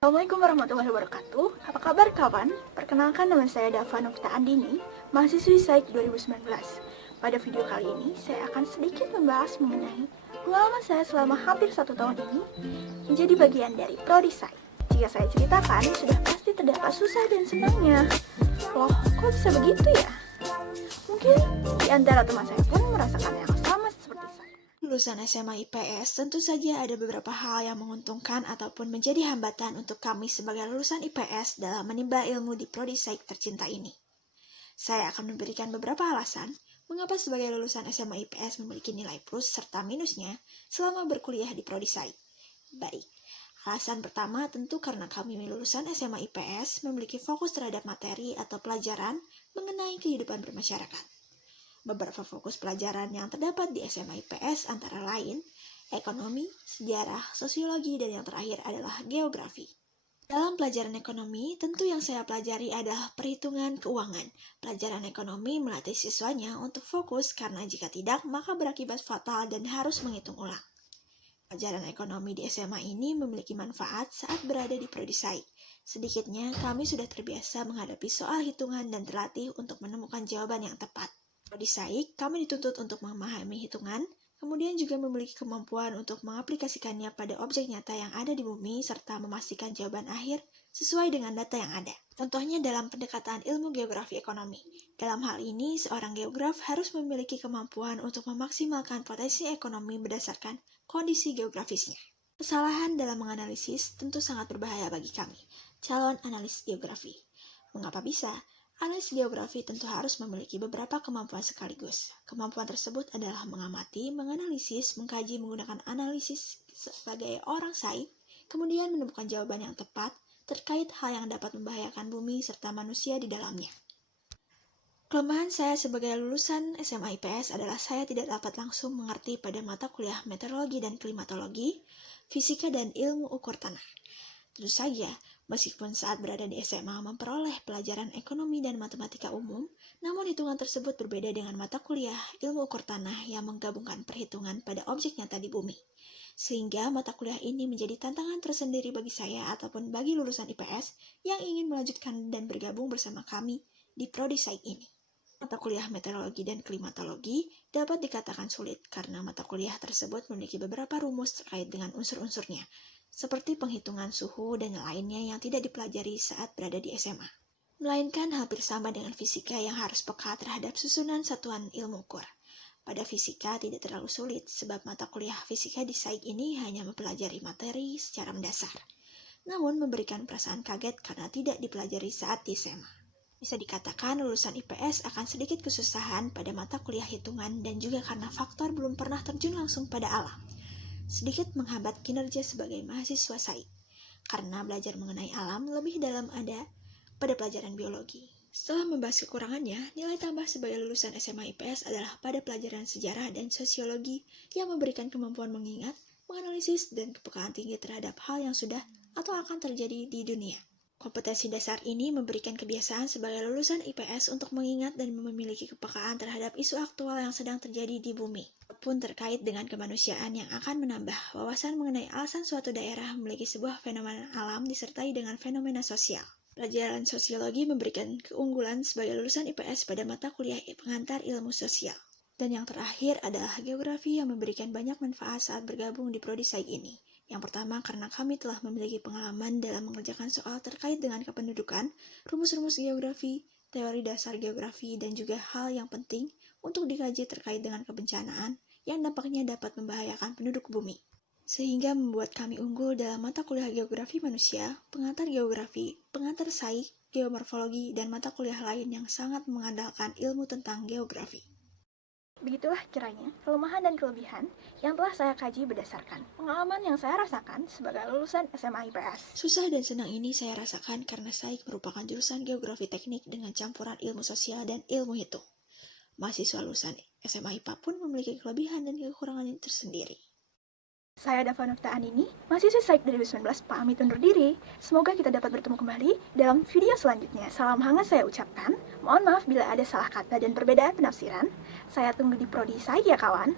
Assalamualaikum warahmatullahi wabarakatuh. Apa kabar kawan? Perkenalkan, nama saya Dava Novita Andini, mahasiswi Saik 2019. Pada video kali ini, saya akan sedikit membahas mengenai pengalaman saya selama hampir 1 tahun ini menjadi bagian dari Prodi Saik. Jika saya ceritakan, sudah pasti terdapat susah dan senangnya. Loh, kok bisa begitu ya? Mungkin di antara teman saya pun merasakan yang sama seperti saya. Lulusan SMA IPS, tentu saja ada beberapa hal yang menguntungkan ataupun menjadi hambatan untuk kami sebagai lulusan IPS dalam menimba ilmu di Prodi Saik tercinta ini. Saya akan memberikan beberapa alasan mengapa sebagai lulusan SMA IPS memiliki nilai plus serta minusnya selama berkuliah di Prodi Saik. Baik, alasan pertama tentu karena kami lulusan SMA IPS memiliki fokus terhadap materi atau pelajaran mengenai kehidupan bermasyarakat. Beberapa fokus pelajaran yang terdapat di SMA IPS antara lain ekonomi, sejarah, sosiologi, dan yang terakhir adalah geografi. Dalam pelajaran ekonomi, tentu yang saya pelajari adalah perhitungan keuangan. Pelajaran ekonomi melatih siswanya untuk fokus karena jika tidak, maka berakibat fatal dan harus menghitung ulang. Pelajaran ekonomi di SMA ini memiliki manfaat saat berada di Prodi Saik. Sedikitnya, kami sudah terbiasa menghadapi soal hitungan dan terlatih untuk menemukan jawaban yang tepat. Di Saik, kami dituntut untuk memahami hitungan, kemudian juga memiliki kemampuan untuk mengaplikasikannya pada objek nyata yang ada di bumi, serta memastikan jawaban akhir sesuai dengan data yang ada. Contohnya dalam pendekatan ilmu geografi ekonomi. Dalam hal ini, seorang geograf harus memiliki kemampuan untuk memaksimalkan potensi ekonomi berdasarkan kondisi geografisnya. Kesalahan dalam menganalisis tentu sangat berbahaya bagi kami, calon analis geografi. Mengapa bisa? Analis geografi tentu harus memiliki beberapa kemampuan sekaligus. Kemampuan tersebut adalah mengamati, menganalisis, mengkaji menggunakan analisis sebagai orang Saik, kemudian menemukan jawaban yang tepat terkait hal yang dapat membahayakan bumi serta manusia di dalamnya. Kelemahan saya sebagai lulusan SMA IPS adalah saya tidak dapat langsung mengerti pada mata kuliah meteorologi dan klimatologi, fisika dan ilmu ukur tanah. Tentu saja, meskipun saat berada di SMA memperoleh pelajaran ekonomi dan matematika umum, namun hitungan tersebut berbeda dengan mata kuliah ilmu ukur tanah yang menggabungkan perhitungan pada objek nyata di bumi. Sehingga mata kuliah ini menjadi tantangan tersendiri bagi saya ataupun bagi lulusan IPS yang ingin melanjutkan dan bergabung bersama kami di Prodi Saik ini. Mata kuliah meteorologi dan klimatologi dapat dikatakan sulit karena mata kuliah tersebut memiliki beberapa rumus terkait dengan unsur-unsurnya, seperti penghitungan suhu dan lainnya yang tidak dipelajari saat berada di SMA. Melainkan hampir sama dengan fisika yang harus peka terhadap susunan satuan ilmu ukur. Pada fisika tidak terlalu sulit sebab mata kuliah fisika di Saik ini hanya mempelajari materi secara mendasar, namun memberikan perasaan kaget karena tidak dipelajari saat di SMA. Bisa dikatakan lulusan IPS akan sedikit kesusahan pada mata kuliah hitungan dan juga karena faktor belum pernah terjun langsung pada alam. Sedikit menghambat kinerja sebagai mahasiswa Saik, karena belajar mengenai alam lebih dalam ada pada pelajaran biologi. Setelah membahas kekurangannya, nilai tambah sebagai lulusan SMA IPS adalah pada pelajaran sejarah dan sosiologi yang memberikan kemampuan mengingat, menganalisis, dan kepekaan tinggi terhadap hal yang sudah atau akan terjadi di dunia. Kompetensi dasar ini memberikan kebiasaan sebagai lulusan IPS untuk mengingat dan memiliki kepekaan terhadap isu aktual yang sedang terjadi di bumi, pun terkait dengan kemanusiaan yang akan menambah wawasan mengenai alasan suatu daerah memiliki sebuah fenomena alam disertai dengan fenomena sosial. Pelajaran sosiologi memberikan keunggulan sebagai lulusan IPS pada mata kuliah pengantar ilmu sosial. Dan yang terakhir adalah geografi yang memberikan banyak manfaat saat bergabung di Prodi Saik ini. Yang pertama, karena kami telah memiliki pengalaman dalam mengerjakan soal terkait dengan kependudukan, rumus-rumus geografi, teori dasar geografi, dan juga hal yang penting untuk dikaji terkait dengan kebencanaan yang dampaknya dapat membahayakan penduduk bumi. Sehingga membuat kami unggul dalam mata kuliah geografi manusia, pengantar geografi, pengantar Saik, geomorfologi, dan mata kuliah lain yang sangat mengandalkan ilmu tentang geografi. Begitulah kiranya kelemahan dan kelebihan yang telah saya kaji berdasarkan pengalaman yang saya rasakan sebagai lulusan SMA IPS. Susah dan senang ini saya rasakan karena Saik merupakan jurusan geografi teknik dengan campuran ilmu sosial dan ilmu hitung. Mahasiswa lulusan SMA IPA pun memiliki kelebihan dan kekurangan tersendiri. Saya Dava Novita Andini, mahasiswa Saik 2019, pamit undur diri. Semoga kita dapat bertemu kembali dalam video selanjutnya. Salam hangat saya ucapkan. Mohon maaf bila ada salah kata dan perbedaan penafsiran. Saya tunggu di Prodi Saik ya kawan.